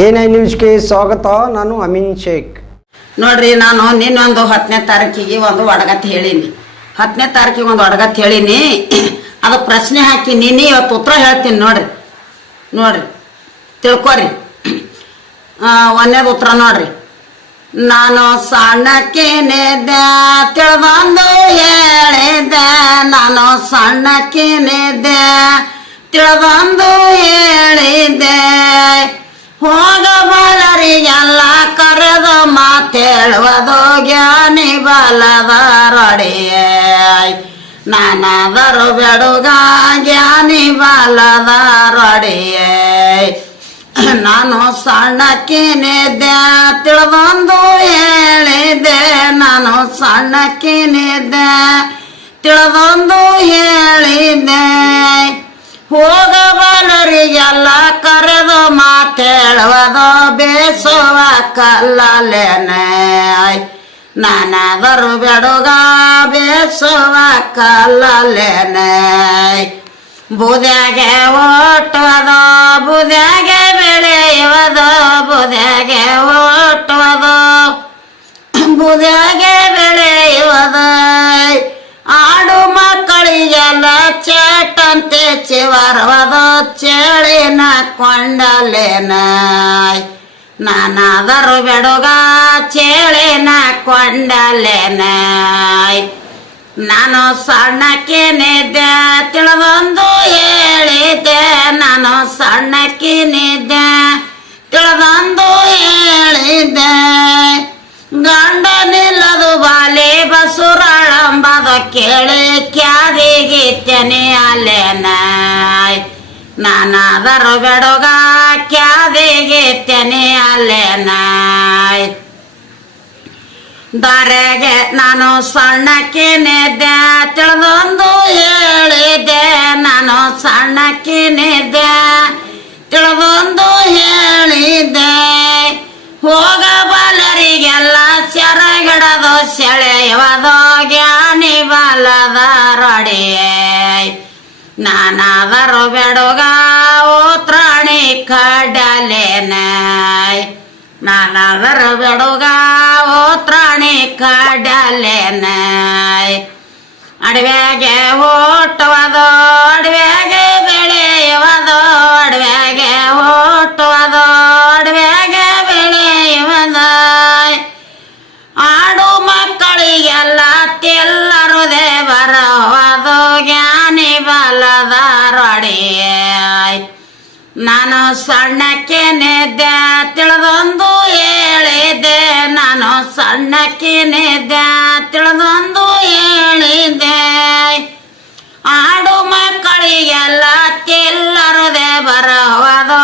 I ನ್ಯೂಸ್ಗೆ ಸ್ವಾಗತ, ನಾನು ಅಮೀನ್ ಶೇಖ್. ನೋಡ್ರಿ, ನಾನು ನಿನ್ನೊಂದು ಹತ್ತನೇ ತಾರೀಕಿಗೆ ಒಂದು ಒಡಗತ್ ಹೇಳೀನಿ. ಹತ್ತನೇ ತಾರೀಕಿಗೆ ಒಂದು ಒಡಗತ್ ಹೇಳೀನಿ. ಅದು ಪ್ರಶ್ನೆ ಹಾಕಿ ನೀನು ಇವತ್ತು ಉತ್ತರ ಹೇಳ್ತೀನಿ ನೋಡ್ರಿ. ನೋಡ್ರಿ, ತಿಳ್ಕೊರಿ. ಒಂದೇದು ಉತ್ತರ ನೋಡ್ರಿ. ನಾನು ಸಣ್ಣಕ್ಕೇನೆ ತಿಳ್ಬಂದು ಹೇಳಿದೆ. ನಾನು ಸಣ್ಣಕ್ಕೇನೆ ತಿಳ್ಬಂದು ಹೇಳಿದ್ದೆ ಜ್ಞಾನಿ ಬಲದಾರೊಡೆಯ ನಾನಾದರು ಬೆಡುಗ ಜ್ಞಾನಿ ಬಲದಾರೊಡೆಯ ರೊಡೆಯೇ ನಾನು ಸಣ್ಣಕ್ಕಿನಿದ್ದೆ ತಿಳಿದೊಂದು ಹೇಳಿದೆ ನಾನು ಸಣ್ಣಕ್ಕಿನಿದ್ದೆ ತಿಳಿದೊಂದು ಹೇಳಿದೆ ಹೋಗಬಲ್ಲರಿಗೆಲ್ಲ ಕರೆದು ಮಾತೇಳುವುದು, ಬೇಸುವ ಕಲ್ಲಲೇನೆ. ನಾನಾದರೂ ಬೆಡುಗ ಬೇಸುವ ಕಲ್ಲಲೇನೆ ಬುದ್ಯಾಗೆ ಓಟುವುದು ಬುದ್ಯಾಗೆ ಬೆಳೆಯುವುದು ಬುದ್ಯಾಗೆ ಓಟುವುದು ಬುದ್ಯಾಗೆ ಬೆಳೆಯುವುದು ಆಡು ಮಕ್ಕಳಿಗೆಲ್ಲ ಚೇಟಂತೆ ಚಿವರುವುದು ಚೇಳಿನ ಕೊಂಡಲೇನ ನಾನಾದರೂ ಬೆಡುಗ ಚೇಳಿನ ಕೊಂಡಲೇನ ನಾನು ಸಣ್ಣಕ್ಕಿನಿದ್ದೆ ತಿಳಿದೊಂದು ಹೇಳಿದ್ದೆ. ನಾನು ಸಣ್ಣಕ್ಕಿನಿದ್ದೆ ತಿಳಿದೊಂದು ಹೇಳಿದ್ದೆ. ಗಂಡ ನಿಲ್ಲದು ಬಾಲೆ ಬಸುರಳಂಬದ ಕೇಳಿ, ಕ್ಯಾದಿಗಿತ್ತನೆ ಅಲ್ಲೇನ ನಾನಾದರೂ ಬೆಡುಗ ತೆನೆ ಅಲ್ಲೇನಾಯ್ ದಾರೆಗೆ ನಾನು ಸಣ್ಣಕ್ಕಿನಿದ್ದೆ ತಿಳಿದೊಂದು ಹೇಳಿದ್ದೆ. ನಾನು ಸಣ್ಣಕ್ಕಿನಿದ್ದೆ ತಿಳಿದೊಂದು ಹೇಳಿದ್ದೆ. ಹೋಗಬಲ್ಲರಿಗೆಲ್ಲ ಸೆರೆಗಿಡದು, ಸೆಳೆಯುವುದು ಜ್ಞಾನಿ ಬಲದ ರೊಡೆಯೇ. ನಾನಾದರೂ ಬೆಡುಗ ಓತ್ರಾಣಿ ಕಡಲೇನಾಯ್ ನಾನಾದರೂ ಬೆಡುಗ ಓತ್ರಾಣಿ ಕಡಲೇನಾಯ್ ಅಡವ್ಯಾಗೆ ಓಟುವುದು ಅಡವ್ಯಾಗೆ ನಾನು ಸಣ್ಣಕ್ಕಿನಿದ್ದೆ ತಿಳಿದೊಂದು ಹೇಳಿದೆ. ನಾನು ಸಣ್ಣಕ್ಕಿನಿದ್ದೆ ತಿಳಿದೊಂದು ಹೇಳಿದೆ. ಆಡು ಮಕ್ಕಳಿಗೆಲ್ಲ ತಿಲ್ಲರದೆ ಬರಹೋದು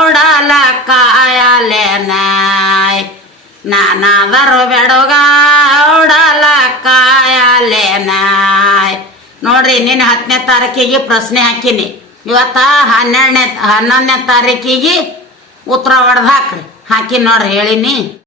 ಉಡಲ ಕಾಯಲೇನಾಯ್ ನಾನಾದರೂ ಬೆಡುಗ ಉಡಲ ಕಾಯಲೇನಾಯ್ ನೋಡ್ರಿ, ನಿನ್ನ ಹತ್ತನೇ ತಾರೀಕಿಗೆ ಪ್ರಶ್ನೆ ಹಾಕಿನಿ. ಇವತ್ತ ಹನ್ನೆರಡನೇ ಹನ್ನೊಂದನೇ ತಾರೀಕಿಗೆ ಉತ್ತರ ಹೊಡೆದು ಹಾಕ್ರಿ. ಹಾಕಿ ನೋಡ್ರಿ ಹೇಳಿನಿ.